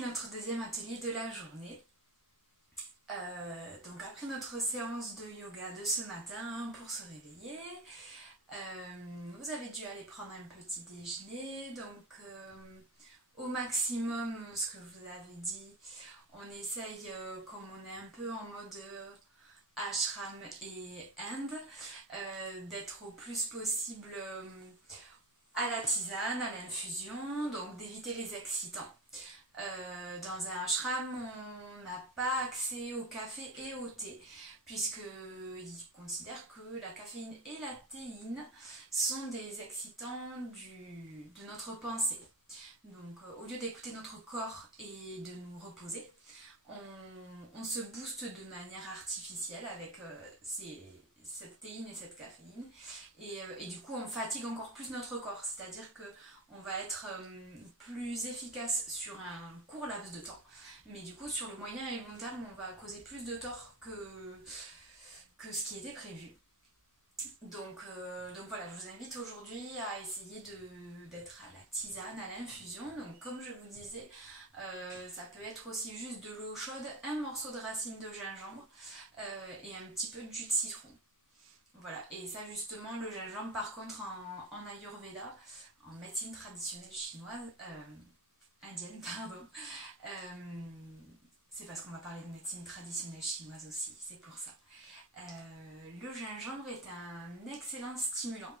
notre deuxième atelier de la journée. Donc après notre séance de yoga de ce matin pour se réveiller, vous avez dû aller prendre un petit déjeuner. Donc au maximum, ce que je vous avais dit, on essaye, comme on est un peu en mode ashram et Inde, d'être au plus possible à la tisane, à l'infusion, donc d'éviter les excitants. Dans un ashram, on n'a pas accès au café et au thé, puisqu'ils considèrent que la caféine et la théine sont des excitants de notre pensée. Donc au lieu d'écouter notre corps et de nous reposer, on se booste de manière artificielle avec cette théine et cette caféine. Et du coup, on fatigue encore plus notre corps, c'est-à-dire que on va être plus efficace sur un court laps de temps, mais du coup sur le moyen et long terme on va causer plus de tort que ce qui était prévu. Donc voilà, je vous invite aujourd'hui à essayer d'être à la tisane, à l'infusion. Donc comme je vous disais, ça peut être aussi juste de l'eau chaude, un morceau de racine de gingembre et un petit peu de jus de citron. Voilà, et ça justement, le gingembre par contre en Ayurveda, en médecine traditionnelle chinoise, indienne, pardon, c'est parce qu'on va parler de médecine traditionnelle chinoise aussi, c'est pour ça. Le gingembre est un excellent stimulant,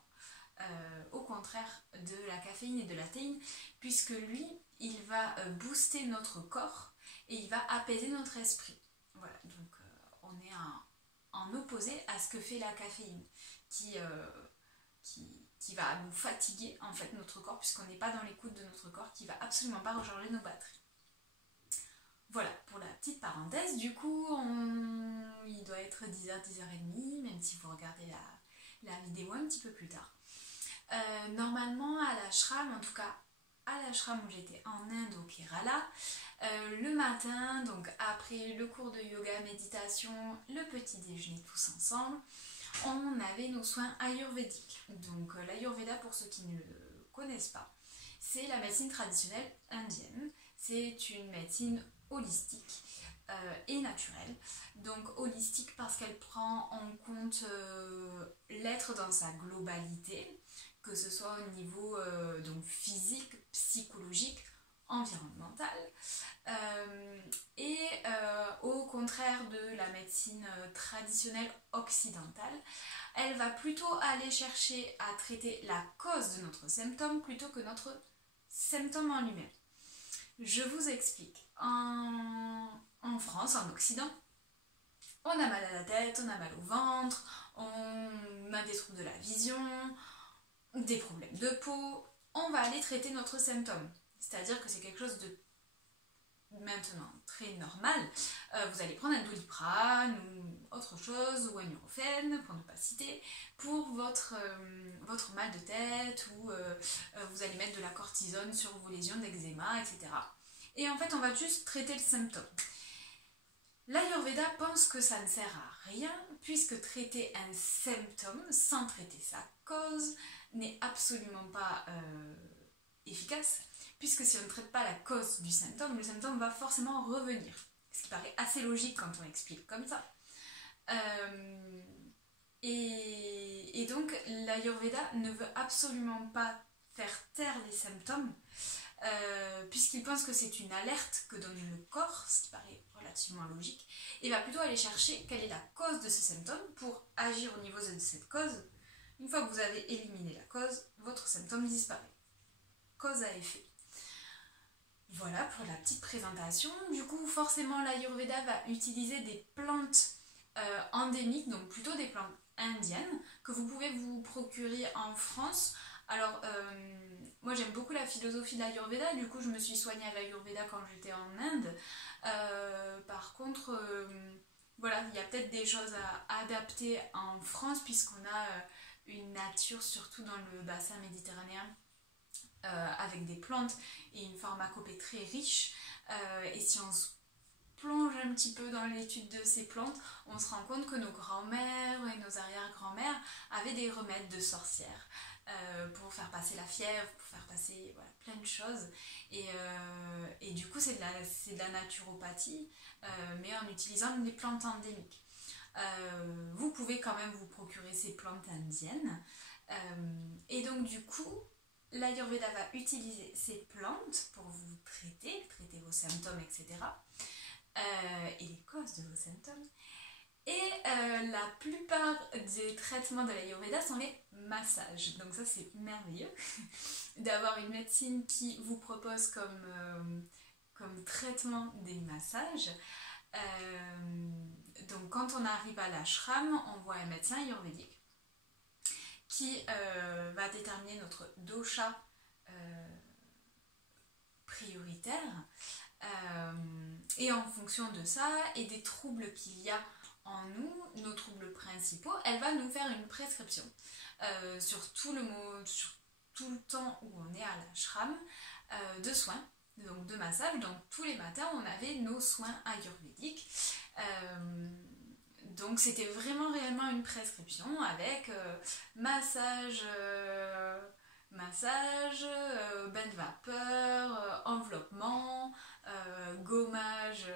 au contraire de la caféine et de la théine, puisque lui, il va booster notre corps et il va apaiser notre esprit. Voilà, donc on est en opposé à ce que fait la caféine, qui va nous fatiguer en fait notre corps, puisqu'on n'est pas dans l'écoute de notre corps, qui va absolument pas recharger nos batteries. Voilà pour la petite parenthèse. Du coup il doit être 10h, 10h30, même si vous regardez la vidéo un petit peu plus tard. Normalement à l'ashram, en tout cas à l'ashram où j'étais en Inde au Kerala, le matin, donc après le cours de yoga, méditation, le petit déjeuner tous ensemble, on avait nos soins ayurvédiques. Donc l'ayurveda, pour ceux qui ne le connaissent pas, c'est la médecine traditionnelle indienne. C'est une médecine holistique et naturelle. Donc holistique parce qu'elle prend en compte l'être dans sa globalité, que ce soit au niveau donc physique, psychologique, environnemental, et au contraire de la médecine traditionnelle occidentale, elle va plutôt aller chercher à traiter la cause de notre symptôme plutôt que notre symptôme en lui-même. Je vous explique. En France, en Occident, on a mal à la tête, on a mal au ventre, on a des troubles de la vision, des problèmes de peau, on va aller traiter notre symptôme. C'est-à-dire que c'est quelque chose de maintenant très normal. Vous allez prendre un Doliprane ou autre chose, ou un Nurofen, pour ne pas citer, pour votre mal de tête, ou vous allez mettre de la cortisone sur vos lésions d'eczéma, etc. Et en fait, on va juste traiter le symptôme. L'Ayurveda pense que ça ne sert à rien, puisque traiter un symptôme sans traiter sa cause n'est absolument pas efficace, puisque si on ne traite pas la cause du symptôme, le symptôme va forcément revenir. Ce qui paraît assez logique quand on explique comme ça. Et donc l'Ayurveda ne veut absolument pas faire taire les symptômes, puisqu'il pense que c'est une alerte que donne le corps, ce qui paraît relativement logique, et va plutôt aller chercher quelle est la cause de ce symptôme pour agir au niveau de cette cause. Une fois que vous avez éliminé la cause, votre symptôme disparaît. Cause à effet. Voilà pour la petite présentation. Du coup, forcément, l'Ayurveda va utiliser des plantes endémiques, donc plutôt des plantes indiennes, que vous pouvez vous procurer en France. Alors, moi j'aime beaucoup la philosophie de l'Ayurveda, du coup je me suis soignée à l'Ayurveda quand j'étais en Inde. Par contre, voilà, il y a peut-être des choses à adapter en France, puisqu'on a une nature, surtout dans le bassin méditerranéen, avec des plantes et une pharmacopée très riche, et si on se plonge un petit peu dans l'étude de ces plantes, on se rend compte que nos grands-mères et nos arrière-grands-mères avaient des remèdes de sorcières. pour faire passer la fièvre, pour faire passer voilà, plein de choses. Et du coup, c'est de la naturopathie, mais en utilisant des plantes endémiques. Vous pouvez quand même vous procurer ces plantes indiennes. Et donc du coup, l'Ayurveda va utiliser ces plantes pour vous traiter vos symptômes, etc. Et les causes de vos symptômes. Et la plupart des traitements de l'Ayurveda sont les massages. Donc ça, c'est merveilleux d'avoir une médecine qui vous propose comme traitement des massages. Donc quand on arrive à l'ashram, on voit un médecin ayurvédique qui va déterminer notre dosha prioritaire. Et en fonction de ça et des troubles qu'il y a en nous, nos troubles principaux, elle va nous faire une prescription sur tout le temps où on est à l'ashram de soins, donc de massage. Donc tous les matins on avait nos soins ayurvédiques. Donc c'était vraiment réellement une prescription avec massage, bain de vapeur, enveloppement, gommage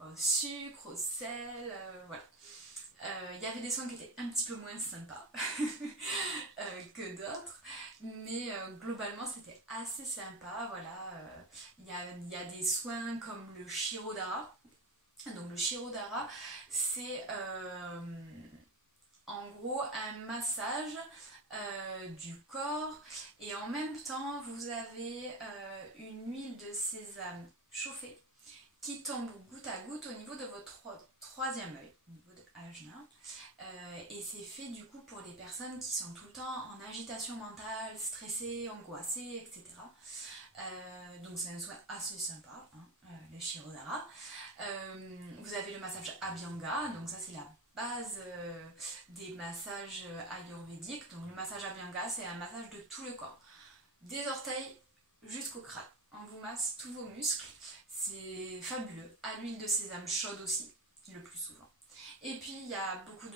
au sucre, au sel, voilà. Il y avait des soins qui étaient un petit peu moins sympas que d'autres, mais globalement c'était assez sympa, voilà. Il y a des soins comme le Shirodhara. Donc le Shirodhara, c'est en gros un massage du corps, et en même temps vous avez une huile de sésame chauffée qui tombe goutte à goutte au niveau de votre troisième œil, au niveau de Ajna. Et c'est fait du coup pour les personnes qui sont tout le temps en agitation mentale, stressées, angoissées, etc. Donc c'est un soin assez sympa, hein, le Shirodhara. Vous avez le massage Abhyanga, donc ça c'est la base des massages ayurvédiques. Donc le massage Abhyanga, c'est un massage de tout le corps, des orteils jusqu'au crâne. On vous masse tous vos muscles, c'est fabuleux, à l'huile de sésame chaude aussi, le plus souvent. Et puis il y a beaucoup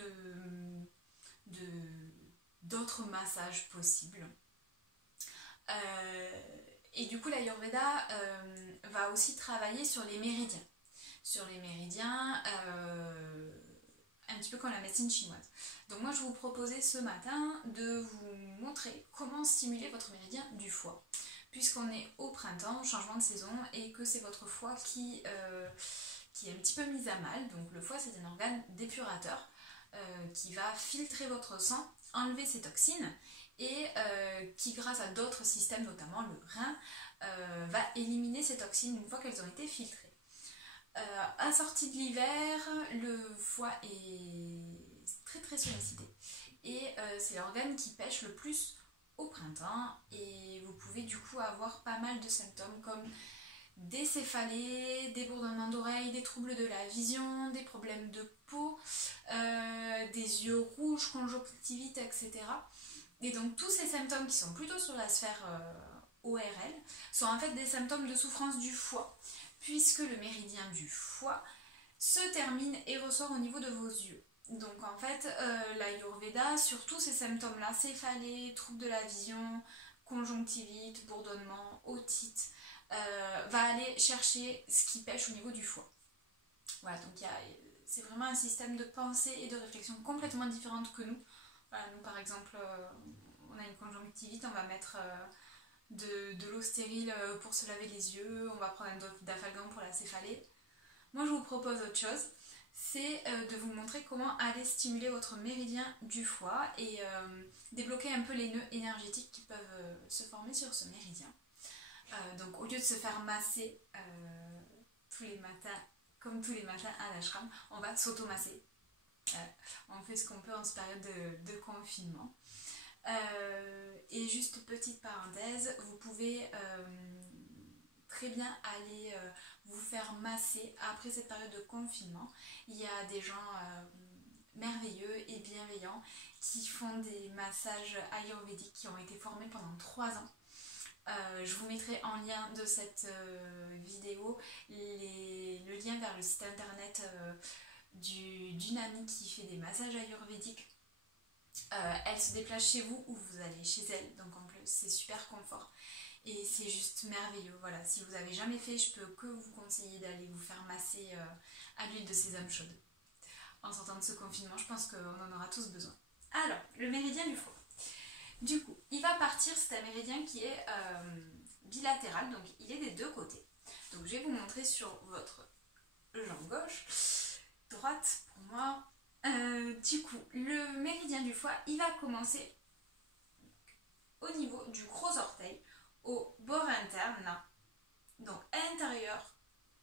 d'autres massages possibles. Et du coup l'Ayurveda va aussi travailler sur les méridiens. Un petit peu comme la médecine chinoise. Donc moi je vous proposais ce matin de vous montrer comment stimuler votre méridien du foie, puisqu'on est au printemps, changement de saison, et que c'est votre foie qui est un petit peu mis à mal. Donc le foie, c'est un organe dépurateur qui va filtrer votre sang, enlever ses toxines, et qui, grâce à d'autres systèmes, notamment le rein, va éliminer ces toxines une fois qu'elles ont été filtrées. Assorti de l'hiver, le foie est très très sollicité, et c'est l'organe qui pêche le plus au printemps, et vous pouvez du coup avoir pas mal de symptômes comme des céphalées, des bourdonnements d'oreilles, des troubles de la vision, des problèmes de peau, des yeux rouges, conjonctivite, etc. Et donc tous ces symptômes qui sont plutôt sur la sphère ORL sont en fait des symptômes de souffrance du foie, puisque le méridien du foie se termine et ressort au niveau de vos yeux. Donc en fait, l'Ayurveda, sur tous ces symptômes-là, céphalées, troubles de la vision, conjonctivite, bourdonnement, otite, va aller chercher ce qui pêche au niveau du foie. Voilà, donc c'est vraiment un système de pensée et de réflexion complètement différente que nous. Voilà, nous par exemple, on a une conjonctivite, on va mettre de l'eau stérile pour se laver les yeux, on va prendre un dafalgan pour la céphalée. Moi je vous propose autre chose, c'est de vous montrer comment aller stimuler votre méridien du foie et débloquer un peu les nœuds énergétiques qui peuvent se former sur ce méridien. Donc au lieu de se faire masser tous les matins, comme tous les matins à l'ashram, on va s'auto-masser. On fait ce qu'on peut en cette période de confinement. Et juste petite parenthèse, vous pouvez très bien aller vous faire masser après cette période de confinement. Il y a des gens merveilleux et bienveillants qui font des massages ayurvédiques qui ont été formés pendant 3 ans. Je vous mettrai en lien de cette vidéo le lien vers le site internet d'une amie qui fait des massages ayurvédiques Elle se déplace chez vous ou vous allez chez elle, donc en plus c'est super confort. Et c'est juste merveilleux, voilà. Si vous n'avez jamais fait, je peux que vous conseiller d'aller vous faire masser à l'huile de sésame chaude. En sortant de ce confinement, je pense qu'on en aura tous besoin. Alors, le méridien du foie. Du coup, il va partir, c'est un méridien qui est bilatéral, donc il est des deux côtés. Donc je vais vous montrer sur votre jambe gauche, droite pour moi. Du coup, le méridien du foie, il va commencer au niveau du gros orteil, au bord interne, donc à l'intérieur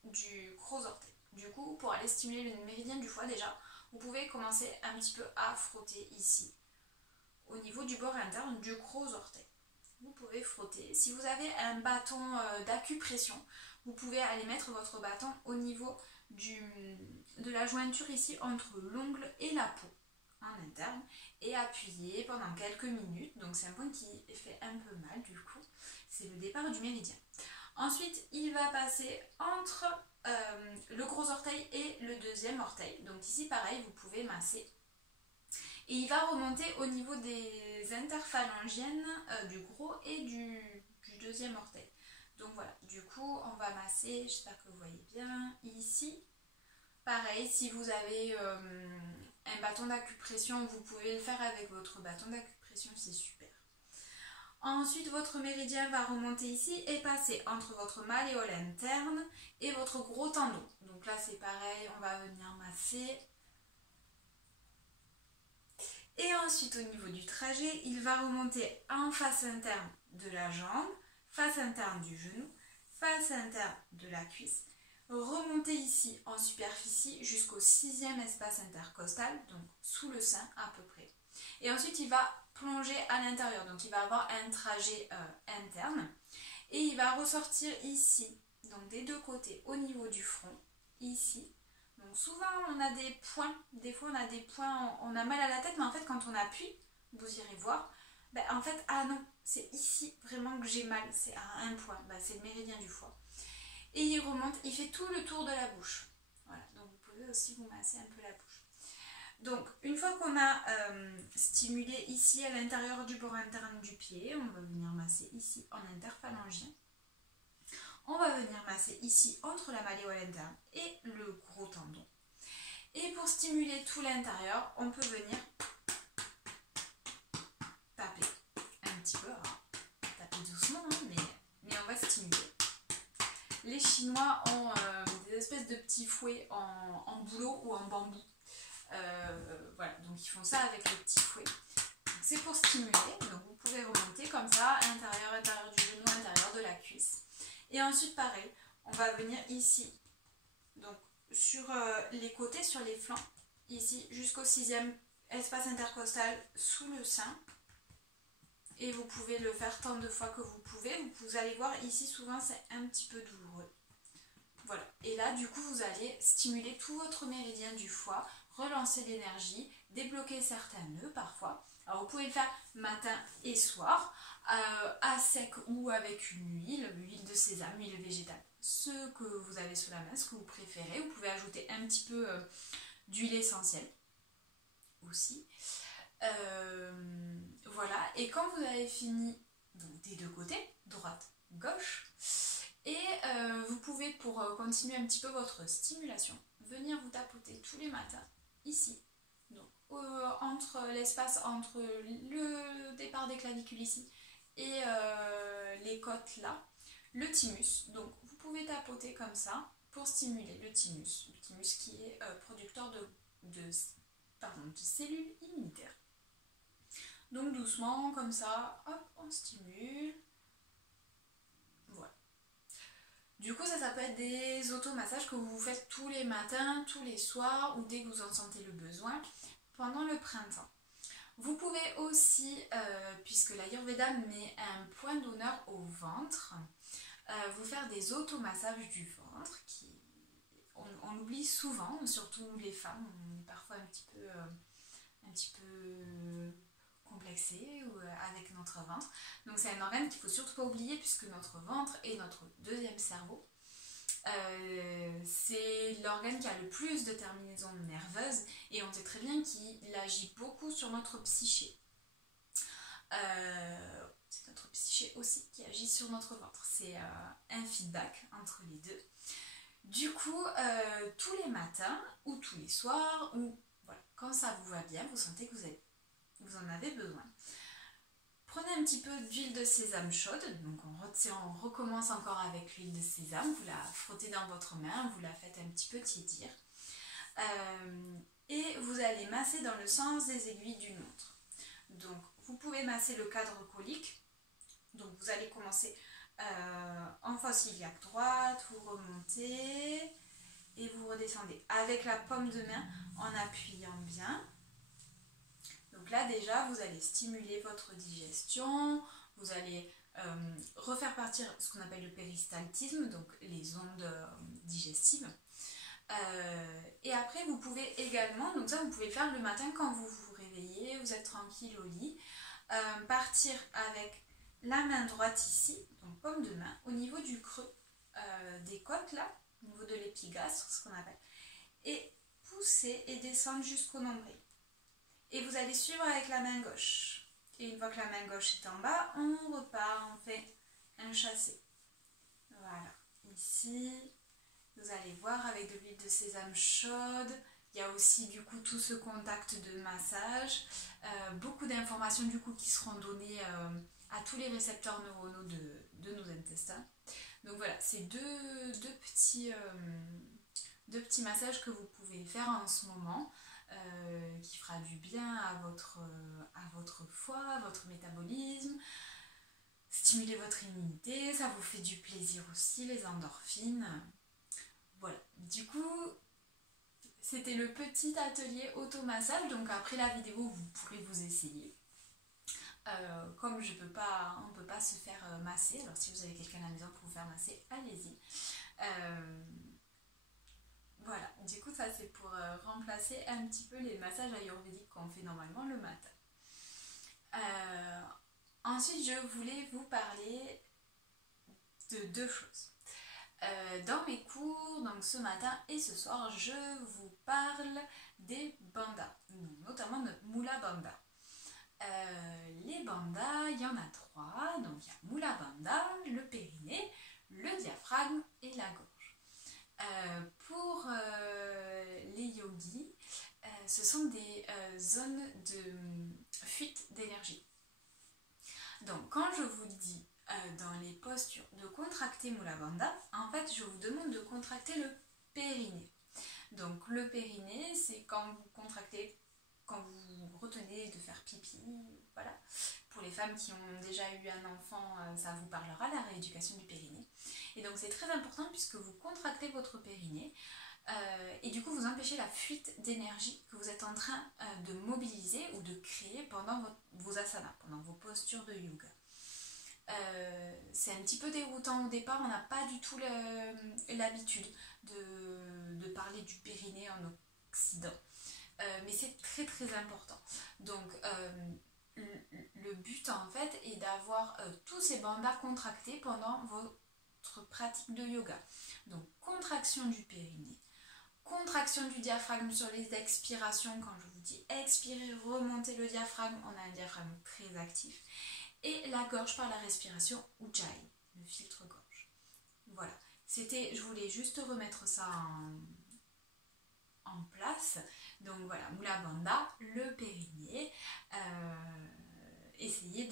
du gros orteil. Du coup, pour aller stimuler le méridien du foie déjà, vous pouvez commencer un petit peu à frotter ici, au niveau du bord interne du gros orteil. Vous pouvez frotter. Si vous avez un bâton d'acupression, vous pouvez aller mettre votre bâton au niveau de la jointure ici entre l'ongle et la peau en interne et appuyer pendant quelques minutes. Donc c'est un point qui fait un peu mal du coup. C'est le départ du méridien. Ensuite, il va passer entre le gros orteil et le deuxième orteil. Donc ici pareil, vous pouvez masser. Et il va remonter au niveau des interphalangiennes du gros et du deuxième orteil. Donc voilà, du coup on va masser, j'espère que vous voyez bien, ici. Pareil, si vous avez un bâton d'acupression, vous pouvez le faire avec votre bâton d'acupression, c'est super. Ensuite, votre méridien va remonter ici et passer entre votre malléole interne et votre gros tendon. Donc là c'est pareil, on va venir masser. Et ensuite, au niveau du trajet, il va remonter en face interne de la jambe, face interne du genou, face interne de la cuisse, remonter ici en superficie jusqu'au 6e espace intercostal, donc sous le sein à peu près. Et ensuite, il va plonger à l'intérieur, donc il va avoir un trajet interne. Et il va ressortir ici, donc des deux côtés, au niveau du front, ici. Donc souvent on a des points, des fois on a des points, on a mal à la tête, mais en fait quand on appuie, vous irez voir, ben, en fait, ah non, c'est ici vraiment que j'ai mal, c'est à un point, ben, c'est le méridien du foie. Et il remonte, il fait tout le tour de la bouche. Voilà, donc vous pouvez aussi vous masser un peu la bouche. Donc une fois qu'on a stimulé ici à l'intérieur du bord interne du pied, on va venir masser ici en interphalangien. On va venir masser ici entre la malléole interne et le gros tendon. Et pour stimuler tout l'intérieur, on peut venir taper un petit peu, taper doucement, hein, mais on va stimuler. Les Chinois ont des espèces de petits fouets en bouleau ou en bambou. Voilà, donc ils font ça avec les petits fouets. C'est pour stimuler, donc vous pouvez remonter comme ça, intérieur du genou, intérieur de la cuisse. Et ensuite, pareil, on va venir ici, donc sur les côtés, sur les flancs, ici jusqu'au 6e espace intercostal sous le sein. Et vous pouvez le faire tant de fois que vous pouvez. Vous allez voir ici, souvent c'est un petit peu douloureux. Voilà, et là du coup vous allez stimuler tout votre méridien du foie, relancer l'énergie, débloquer certains nœuds parfois. Alors vous pouvez le faire matin et soir, à sec ou avec une huile de sésame, huile végétale. Ce que vous avez sous la main, ce que vous préférez. Vous pouvez ajouter un petit peu d'huile essentielle aussi. Voilà, et quand vous avez fini donc, des deux côtés, droite, gauche, et vous pouvez, pour continuer un petit peu votre stimulation, venir vous tapoter tous les matins, ici, donc entre l'espace entre le départ des clavicules ici et les côtes là, le thymus. Donc vous pouvez tapoter comme ça pour stimuler le thymus qui est producteur de cellules immunitaires. Donc doucement, comme ça, hop, on stimule. Voilà. Du coup, ça peut être des automassages que vous faites tous les matins, tous les soirs, ou dès que vous en sentez le besoin, pendant le printemps. Vous pouvez aussi, puisque l'Ayurveda met un point d'honneur au ventre, vous faire des automassages du ventre, on oublie souvent, surtout les femmes, on est parfois un petit peu complexé avec notre ventre. Donc c'est un organe qu'il ne faut surtout pas oublier puisque notre ventre est notre deuxième cerveau. C'est l'organe qui a le plus de terminaisons nerveuses et on sait très bien qu'il agit beaucoup sur notre psyché. C'est notre psyché aussi qui agit sur notre ventre. C'est un feedback entre les deux. Du coup, tous les matins ou tous les soirs, ou voilà, quand ça vous va bien, vous sentez que vous en avez besoin. Prenez un petit peu d'huile de sésame chaude, donc on recommence encore avec l'huile de sésame, vous la frottez dans votre main, vous la faites un petit peu tiédir. Et vous allez masser dans le sens des aiguilles d'une montre. Donc vous pouvez masser le cadre colique, donc vous allez commencer en fosse iliaque droite, vous remontez et vous redescendez avec la paume de main en appuyant bien. Donc là déjà vous allez stimuler votre digestion, vous allez refaire partir ce qu'on appelle le péristaltisme, donc les ondes digestives. Et après vous pouvez également, donc ça vous pouvez le faire le matin quand vous vous réveillez, vous êtes tranquille au lit, partir avec la main droite ici, donc paume de main, au niveau du creux des côtes là, au niveau de l'épigastre, ce qu'on appelle, et pousser et descendre jusqu'au nombril. Et vous allez suivre avec la main gauche. Et une fois que la main gauche est en bas, on repart, on fait un chassé. Voilà, ici, vous allez voir avec de l'huile de sésame chaude. Il y a aussi du coup tout ce contact de massage, beaucoup d'informations du coup qui seront données à tous les récepteurs neuronaux de nos intestins. Donc voilà, c'est deux petits massages que vous pouvez faire en ce moment, qui fera du bien à votre foie, à votre métabolisme, stimuler votre immunité, ça vous fait du plaisir aussi, les endorphines. Voilà, du coup, c'était le petit atelier automassage, donc après la vidéo, vous pourrez vous essayer. Comme on ne peut pas se faire masser, alors si vous avez quelqu'un à la maison pour vous faire masser, allez-y. Voilà, du coup ça c'est pour remplacer un petit peu les massages ayurvédiques qu'on fait normalement le matin. Ensuite je voulais vous parler de deux choses. Dans mes cours, donc ce matin et ce soir, je vous parle des bandhas, notamment de Mula Bandha. Les bandhas, il y en a trois, donc il y a Mula Bandha, le périnée, le diaphragme et la gorge. Pour les yogis, ce sont des zones de fuite d'énergie. Donc quand je vous dis dans les postures de contracter Mula Bandha, en fait je vous demande de contracter le périnée. Donc le périnée, c'est quand vous contractez, quand vous retenez de faire pipi, voilà. Pour les femmes qui ont déjà eu un enfant, ça vous parlera, la rééducation du périnée. Et donc c'est très important puisque vous contractez votre périnée et du coup vous empêchez la fuite d'énergie que vous êtes en train de mobiliser ou de créer pendant vos asanas, pendant vos postures de yoga. C'est un petit peu déroutant au départ, on n'a pas du tout l'habitude de parler du périnée en Occident, mais c'est très très important. Donc le but en fait est d'avoir tous ces bandhas contractés pendant votre pratique de yoga. Donc contraction du périnée, contraction du diaphragme sur les expirations. Quand je vous dis expirer, remonter le diaphragme, on a un diaphragme très actif. Et la gorge par la respiration Ujjayi, le filtre gorge. Voilà, je voulais juste remettre ça en place. Donc voilà, Mula Bandha, le périnée. Essayez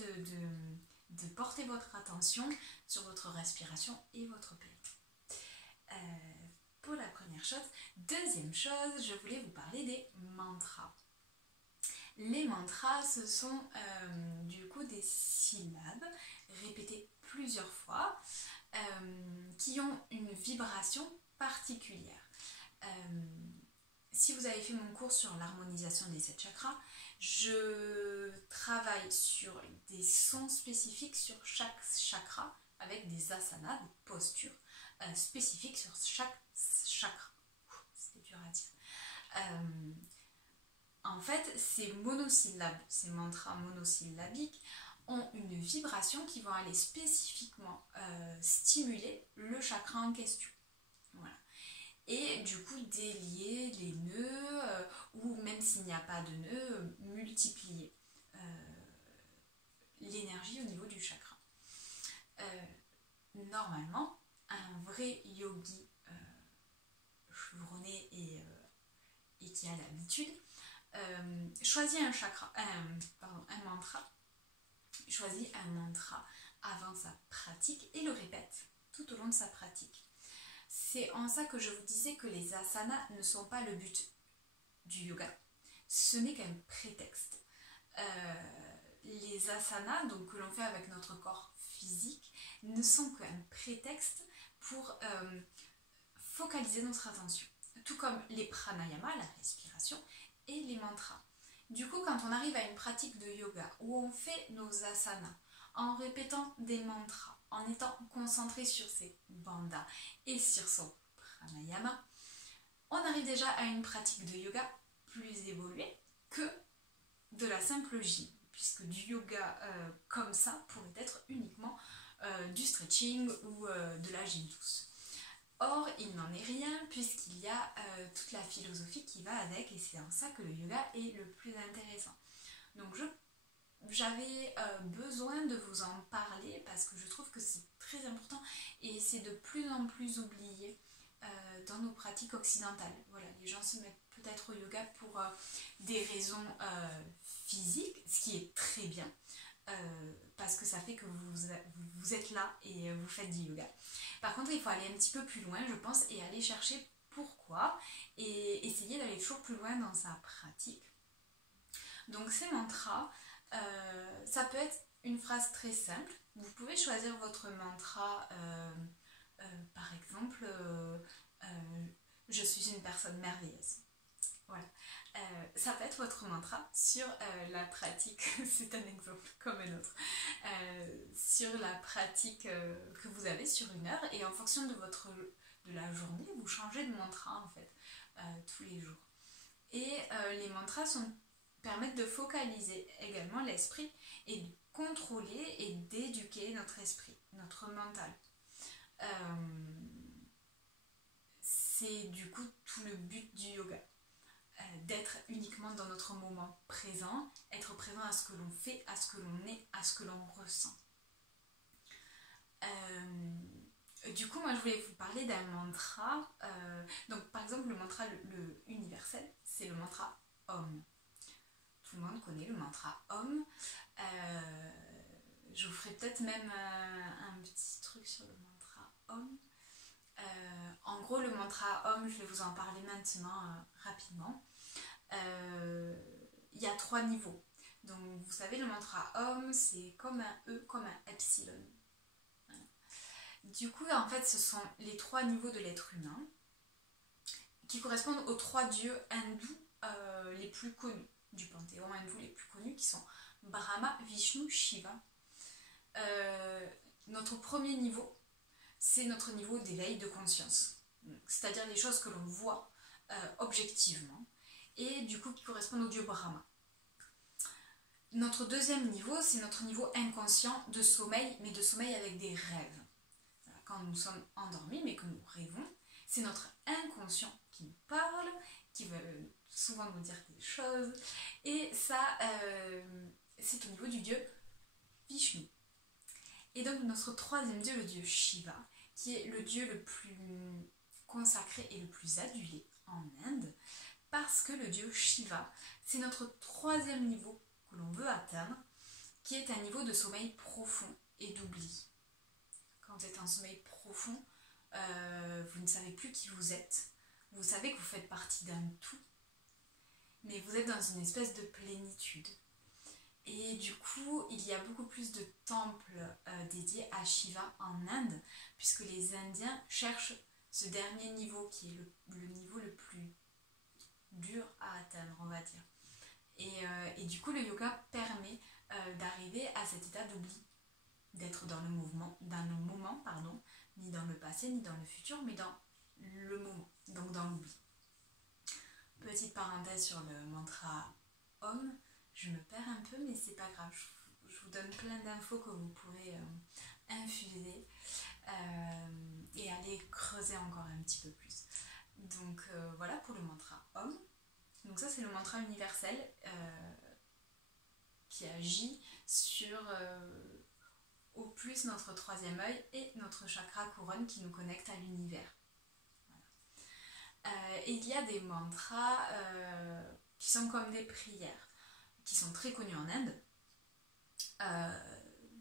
de porter votre attention sur votre respiration et votre périnée. Pour la première chose. Deuxième chose, je voulais vous parler des mantras. Les mantras, ce sont du coup des syllabes répétées plusieurs fois qui ont une vibration particulière. Si vous avez fait mon cours sur l'harmonisation des 7 chakras, je travaille sur des sons spécifiques sur chaque chakra avec des asanas, des postures spécifiques sur chaque chakra. C'était dur à dire. En fait, ces monosyllabes, ces mantras monosyllabiques ont une vibration qui va aller spécifiquement stimuler le chakra en question. Voilà. Et du coup délier les nœuds, ou même s'il n'y a pas de nœuds, multiplier l'énergie au niveau du chakra. Normalement, un vrai yogi chevronné et qui a l'habitude choisit un mantra, choisit un mantra avant sa pratique et le répète tout au long de sa pratique. C'est en ça que je vous disais que les asanas ne sont pas le but du yoga. Ce n'est qu'un prétexte. Les asanas, donc, que l'on fait avec notre corps physique, ne sont qu'un prétexte pour focaliser notre attention. Tout comme les pranayamas, la respiration, et les mantras. Du coup, quand on arrive à une pratique de yoga où on fait nos asanas en répétant des mantras, en étant concentré sur ses bandhas et sur son pranayama, on arrive déjà à une pratique de yoga plus évoluée que de la simple gym, puisque du yoga comme ça pourrait être uniquement du stretching ou de la gym douce. Or, il n'en est rien puisqu'il y a toute la philosophie qui va avec, et c'est en ça que le yoga est le plus intéressant. Donc j'avais besoin de vous en parler parce que je trouve que c'est très important et c'est de plus en plus oublié dans nos pratiques occidentales. Voilà, les gens se mettent peut-être au yoga pour des raisons physiques, ce qui est très bien. Parce que ça fait que vous êtes là et vous faites du yoga. Par contre, il faut aller un petit peu plus loin, je pense, et aller chercher pourquoi et essayer d'aller toujours plus loin dans sa pratique. Donc ces mantras, ça peut être une phrase très simple. Vous pouvez choisir votre mantra, par exemple, je suis une personne merveilleuse. Voilà. Ça peut être votre mantra sur la pratique, c'est un exemple comme un autre, sur la pratique que vous avez sur une heure, et en fonction de la journée, vous changez de mantra en fait, tous les jours. Et les mantras permettent de focaliser également l'esprit et de contrôler et d'éduquer notre esprit, notre mental. C'est du coup tout le but du yoga. D'être uniquement dans notre moment présent, être présent à ce que l'on fait, à ce que l'on est, à ce que l'on ressent. Du coup, moi je voulais vous parler d'un mantra. Donc par exemple, le mantra le universel, c'est le mantra Om. Tout le monde connaît le mantra Om. Je vous ferai peut-être même un petit truc sur le mantra Om. En gros, le mantra Om, je vais vous en parler maintenant rapidement. Il y a 3 niveaux. Donc vous savez, le mantra Om, c'est comme un E, comme un epsilon. Du coup, en fait, ce sont les 3 niveaux de l'être humain qui correspondent aux 3 dieux hindous les plus connus, du panthéon hindou les plus connus, qui sont Brahma, Vishnu, Shiva. Notre premier niveau, c'est notre niveau d'éveil de conscience, c'est-à-dire les choses que l'on voit objectivement, et du coup qui correspondent au dieu Brahma. Notre deuxième niveau, c'est notre niveau inconscient de sommeil, mais de sommeil avec des rêves. Quand nous sommes endormis, mais que nous rêvons, c'est notre inconscient qui nous parle, qui veut souvent nous dire des choses, et ça, c'est au niveau du dieu Vishnu. Et donc notre troisième dieu, le dieu Shiva, qui est le dieu le plus consacré et le plus adulé en Inde, parce que le dieu Shiva, c'est notre troisième niveau que l'on veut atteindre, qui est un niveau de sommeil profond et d'oubli. Quand vous êtes en sommeil profond, vous ne savez plus qui vous êtes, vous savez que vous faites partie d'un tout, mais vous êtes dans une espèce de plénitude. Et du coup, il y a beaucoup plus de temples dédiés à Shiva en Inde, puisque les Indiens cherchent ce dernier niveau qui est le niveau le plus dur à atteindre, on va dire. Et du coup, le yoga permet d'arriver à cet état d'oubli, d'être dans le moment, ni dans le passé, ni dans le futur, mais dans le moment, donc dans l'oubli. Petite parenthèse sur le mantra Om, je me perds un peu, mais c'est pas grave, je vous donne plein d'infos que vous pourrez infuser et aller creuser encore un petit peu plus. Donc voilà pour le mantra Om. Donc ça c'est le mantra universel qui agit sur au plus notre troisième œil et notre chakra couronne qui nous connecte à l'univers. Et il y a des mantras qui sont comme des prières, qui sont très connus en Inde.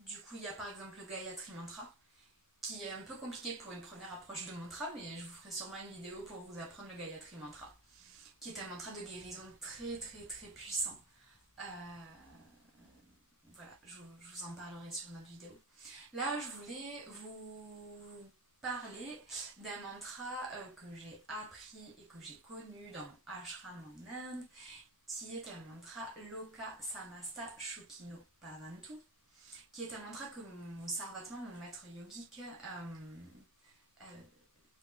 Du coup, il y a par exemple le Gayatri Mantra, qui est un peu compliqué pour une première approche de mantra, mais je vous ferai sûrement une vidéo pour vous apprendre le Gayatri Mantra, qui est un mantra de guérison très très très puissant. Voilà, je vous en parlerai sur notre vidéo. Là, je voulais vous parler d'un mantra que j'ai appris et que j'ai connu dans mon ashram en Inde, qui est un mantra Loka Samasta Shukino Bhavantu, qui est un mantra que mon Sarvatma, mon maître yogique,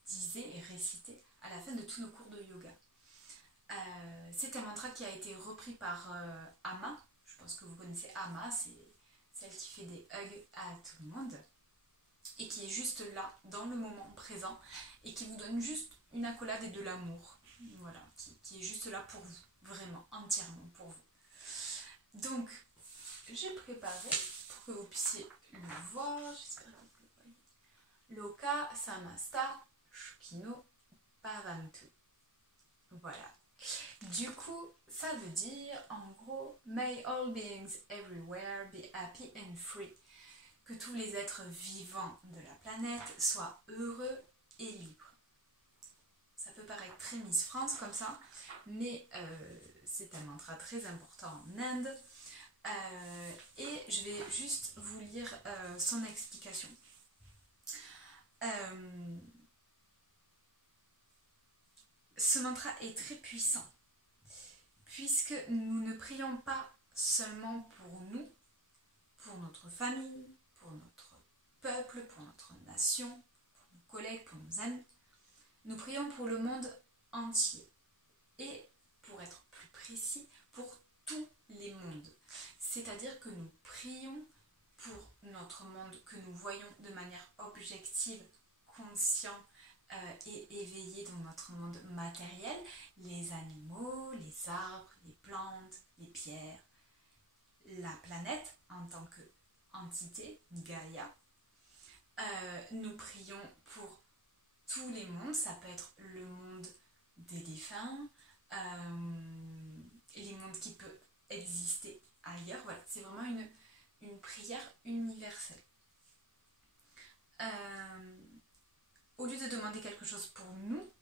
disait et récitait à la fin de tous nos cours de yoga. C'est un mantra qui a été repris par Ama. Je pense que vous connaissez Ama, c'est celle qui fait des hugs à tout le monde et qui est juste là, dans le moment présent, et qui vous donne juste une accolade et de l'amour. Voilà, qui est juste là pour vous, vraiment, entièrement pour vous. Donc, j'ai préparé pour que vous puissiez le voir, j'espère que vous le voyez. Loka Samasta Shukino Bhavantu. Voilà. Du coup, ça veut dire, en gros, May all beings everywhere be happy and free. Que tous les êtres vivants de la planète soient heureux et libres. Ça peut paraître très Miss France comme ça, mais c'est un mantra très important en Inde. Et je vais juste vous lire son explication. Ce mantra est très puissant, puisque nous ne prions pas seulement pour nous, pour notre famille, pour notre peuple, pour notre nation, pour nos collègues, pour nos amis. Nous prions pour le monde entier et, pour être plus précis, pour tous les mondes. C'est-à-dire que nous prions pour notre monde que nous voyons de manière objective, conscient et éveillé dans notre monde matériel, les animaux, les arbres, les plantes, les pierres, la planète en tant qu'entité, Gaïa. Nous prions pour tous les mondes, ça peut être le monde des défunts, les mondes qui peuvent exister ailleurs. Voilà, c'est vraiment une prière universelle. Au lieu de demander quelque chose pour nous,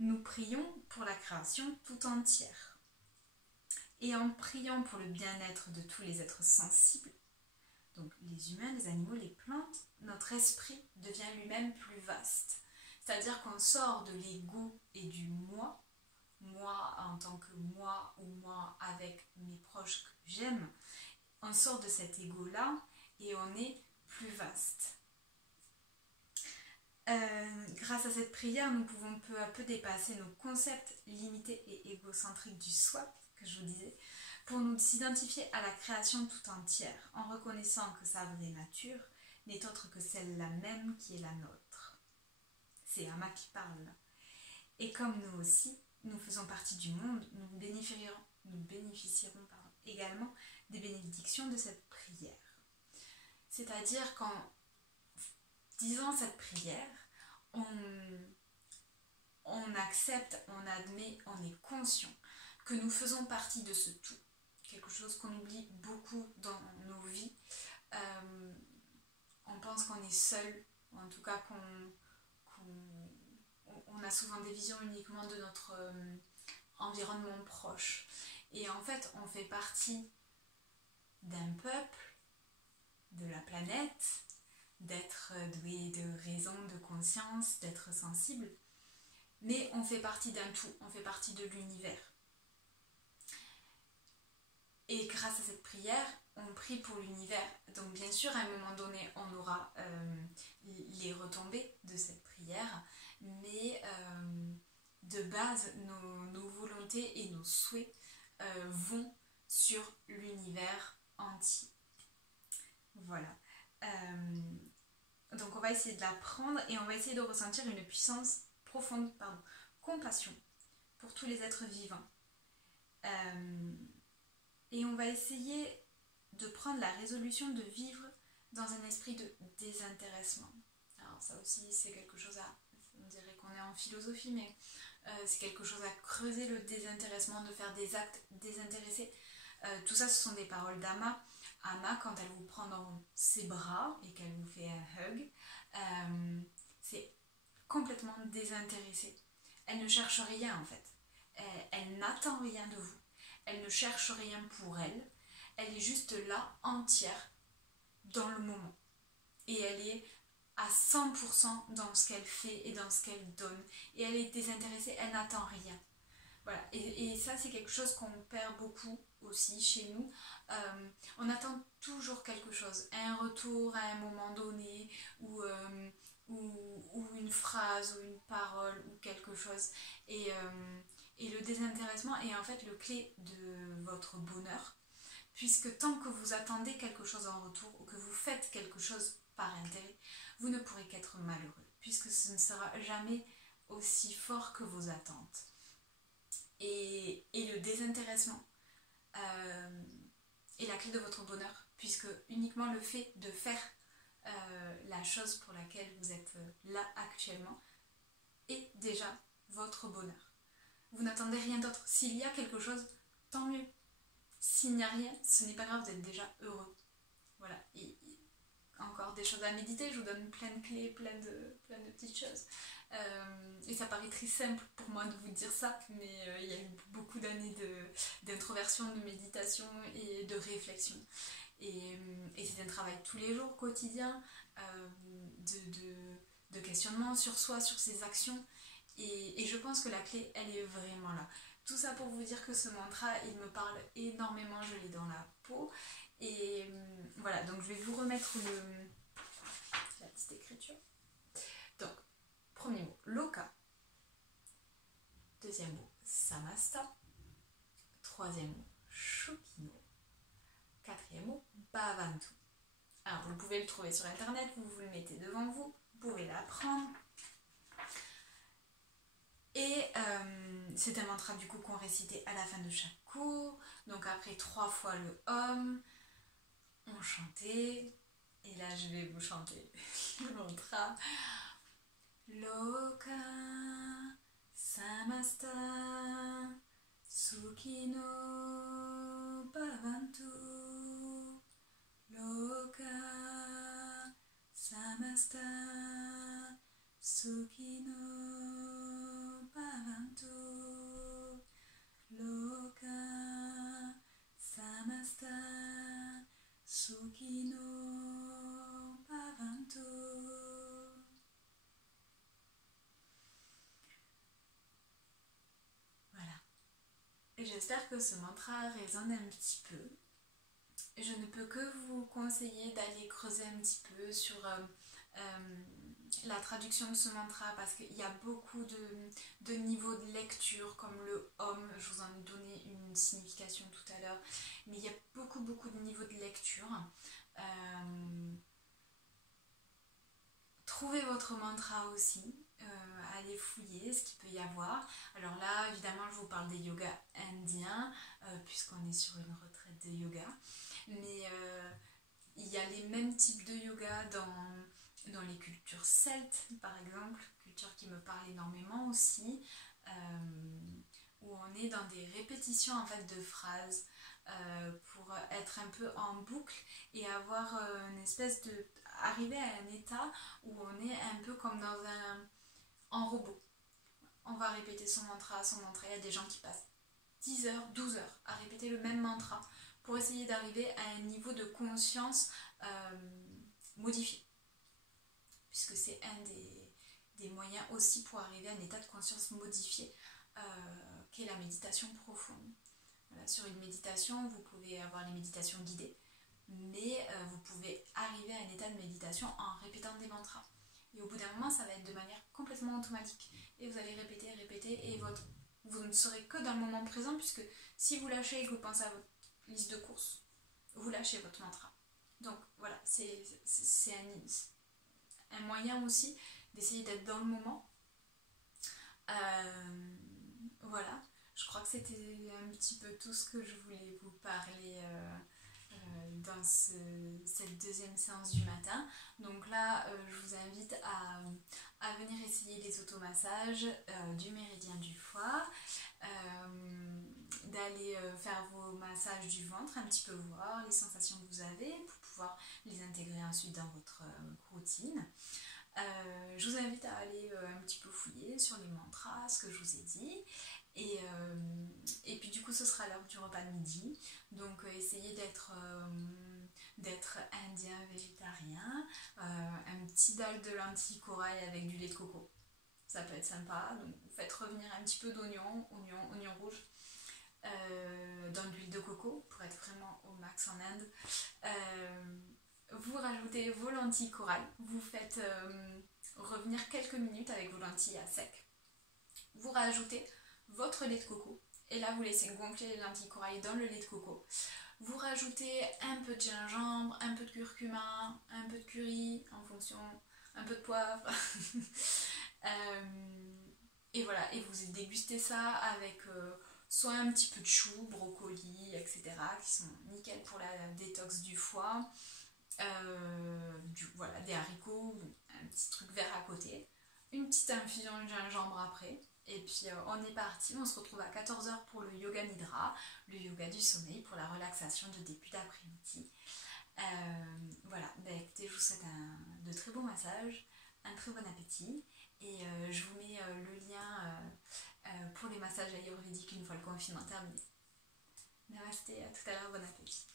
nous prions pour la création tout entière. Et en priant pour le bien-être de tous les êtres sensibles, donc les humains, les animaux, les plantes, notre esprit devient lui-même plus vaste. C'est-à-dire qu'on sort de l'ego et du moi en tant que moi ou moi avec mes proches que j'aime, on sort de cet ego-là et on est plus vaste. Grâce à cette prière, nous pouvons peu à peu dépasser nos concepts limités et égocentriques du soi, que je vous disais, pour nous identifier à la création tout entière, en reconnaissant que sa vraie nature n'est autre que celle-là même qui est la nôtre. C'est Ama qui parle là. Et comme nous aussi, nous faisons partie du monde, nous bénéficierons également des bénédictions de cette prière. C'est-à-dire qu'en disant cette prière, on accepte, on admet, on est conscient que nous faisons partie de ce tout. Quelque chose qu'on oublie beaucoup dans nos vies. On pense qu'on est seul, ou en tout cas qu'on a souvent des visions uniquement de notre environnement proche. Et en fait, on fait partie d'un peuple, de la planète, d'être doué de raison, de conscience, d'être sensible. Mais on fait partie d'un tout, on fait partie de l'univers. Et grâce à cette prière, on prie pour l'univers. Donc bien sûr, à un moment donné, on aura les retombées de cette prière, mais de base, nos volontés et nos souhaits vont sur l'univers entier. Voilà. Donc on va essayer de la prendre et on va essayer de ressentir une puissance profonde, compassion pour tous les êtres vivants. Et on va essayer de prendre la résolution de vivre dans un esprit de désintéressement. Alors ça aussi c'est quelque chose à, on dirait qu'on est en philosophie, mais c'est quelque chose à creuser, le désintéressement, de faire des actes désintéressés. Tout ça, ce sont des paroles d'Ama. Ama, quand elle vous prend dans ses bras et qu'elle vous fait un hug, c'est complètement désintéressé. Elle ne cherche rien en fait. Elle n'attend rien de vous. Elle ne cherche rien pour elle. Elle est juste là, entière, dans le moment. Et elle est à 100% dans ce qu'elle fait et dans ce qu'elle donne. Et elle est désintéressée, elle n'attend rien. Voilà. Et ça, c'est quelque chose qu'on perd beaucoup aussi chez nous. On attend toujours quelque chose, un retour à un moment donné, ou une phrase, ou une parole, ou quelque chose. Et le désintéressement est en fait le clé de votre bonheur, puisque tant que vous attendez quelque chose en retour, ou que vous faites quelque chose par intérêt, vous ne pourrez qu'être malheureux, puisque ce ne sera jamais aussi fort que vos attentes. Et le désintéressement est la clé de votre bonheur, puisque uniquement le fait de faire la chose pour laquelle vous êtes là actuellement est déjà votre bonheur. Vous n'attendez rien d'autre. S'il y a quelque chose, tant mieux. S'il n'y a rien, ce n'est pas grave, vous êtes déjà heureux. Voilà. Et encore des choses à méditer, je vous donne plein de clés, plein de petites choses. Et ça paraît très simple pour moi de vous dire ça, mais il y a eu beaucoup d'années d'introversion, de méditation et de réflexion. Et c'est un travail tous les jours, quotidien, de questionnement sur soi, sur ses actions. Et je pense que la clé, elle est vraiment là. Tout ça pour vous dire que ce mantra, il me parle énormément, je l'ai dans la peau. Et voilà, donc je vais vous remettre la petite écriture. Donc, premier mot, Loka. Deuxième mot, Samasta. Troisième mot, Shukino. Quatrième mot, Bhavantu. Alors, vous pouvez le trouver sur internet, vous le mettez devant vous, vous pouvez l'apprendre. Et c'est un mantra du coup qu'on récitait à la fin de chaque cours. Donc après 3 fois le Om, on chantait. Et là, je vais vous chanter le mantra. Loka Samasta Sukhino Bhavantu. Loka Samasta Sukhino Bhavantu. Loka Samasta Sukhino Bhavantu. Voilà. Et j'espère que ce mantra résonne un petit peu. Je ne peux que vous conseiller d'aller creuser un petit peu sur la traduction de ce mantra, parce qu'il y a beaucoup de niveaux de lecture, comme le Om, je vous en ai donné une signification tout à l'heure, mais il y a beaucoup de niveaux de lecture. Trouvez votre mantra aussi, allez fouiller ce qu'il peut y avoir. Alors là, évidemment, je vous parle des yogas indiens, puisqu'on est sur une retraite de yoga, mais il y a les mêmes types de yoga dans les cultures celtes, par exemple, culture qui me parle énormément aussi, où on est dans des répétitions en fait de phrases pour être un peu en boucle et avoir une espèce de... arriver à un état où on est un peu comme en robot. On va répéter son mantra. Il y a des gens qui passent 10 heures, 12 heures à répéter le même mantra pour essayer d'arriver à un niveau de conscience modifié, puisque c'est un des moyens aussi pour arriver à un état de conscience modifié, qui est la méditation profonde. Voilà, sur une méditation, vous pouvez avoir les méditations guidées, mais vous pouvez arriver à un état de méditation en répétant des mantras. Et au bout d'un moment, ça va être de manière complètement automatique. Et vous allez répéter, et vous ne serez que dans le moment présent, puisque si vous lâchez et que vous pensez à votre liste de courses, vous lâchez votre mantra. Donc voilà, c'est un moyen aussi d'essayer d'être dans le moment. Voilà, je crois que c'était un petit peu tout ce que je voulais vous parler dans cette deuxième séance du matin. Donc là, je vous invite à venir essayer les automassages du méridien du foie, d'aller faire vos massages du ventre, un petit peu voir les sensations que vous avez pour pouvoir les intégrer ensuite dans votre routine. Je vous invite à aller un petit peu fouiller sur les mantras, ce que je vous ai dit. Et puis du coup ce sera l'heure du repas de midi. Donc essayez d'être indien, végétarien. Un petit dalle de lentilles corail avec du lait de coco. Ça peut être sympa. Donc vous faites revenir un petit peu d'oignon rouge dans de l'huile de coco pour être vraiment au max en Inde. Vous rajoutez vos lentilles corail, vous faites revenir quelques minutes avec vos lentilles à sec. Vous rajoutez votre lait de coco et là vous laissez gonfler les lentilles corail dans le lait de coco. Vous rajoutez un peu de gingembre, un peu de curcuma, un peu de curry en fonction, un peu de poivre. Et voilà, et vous dégustez ça avec soit un petit peu de chou, brocoli, etc. qui sont nickel pour la détox du foie. Voilà, des haricots, un petit truc vert à côté, une petite infusion de gingembre après, et puis on est parti. On se retrouve à 14h pour le yoga nidra, le yoga du sommeil pour la relaxation de début d'après-midi. Voilà, écoutez, je vous souhaite de très bons massages, un très bon appétit, et je vous mets le lien pour les massages ayurvédiques une fois le confinement terminé. Namasté, à tout à l'heure, bon appétit.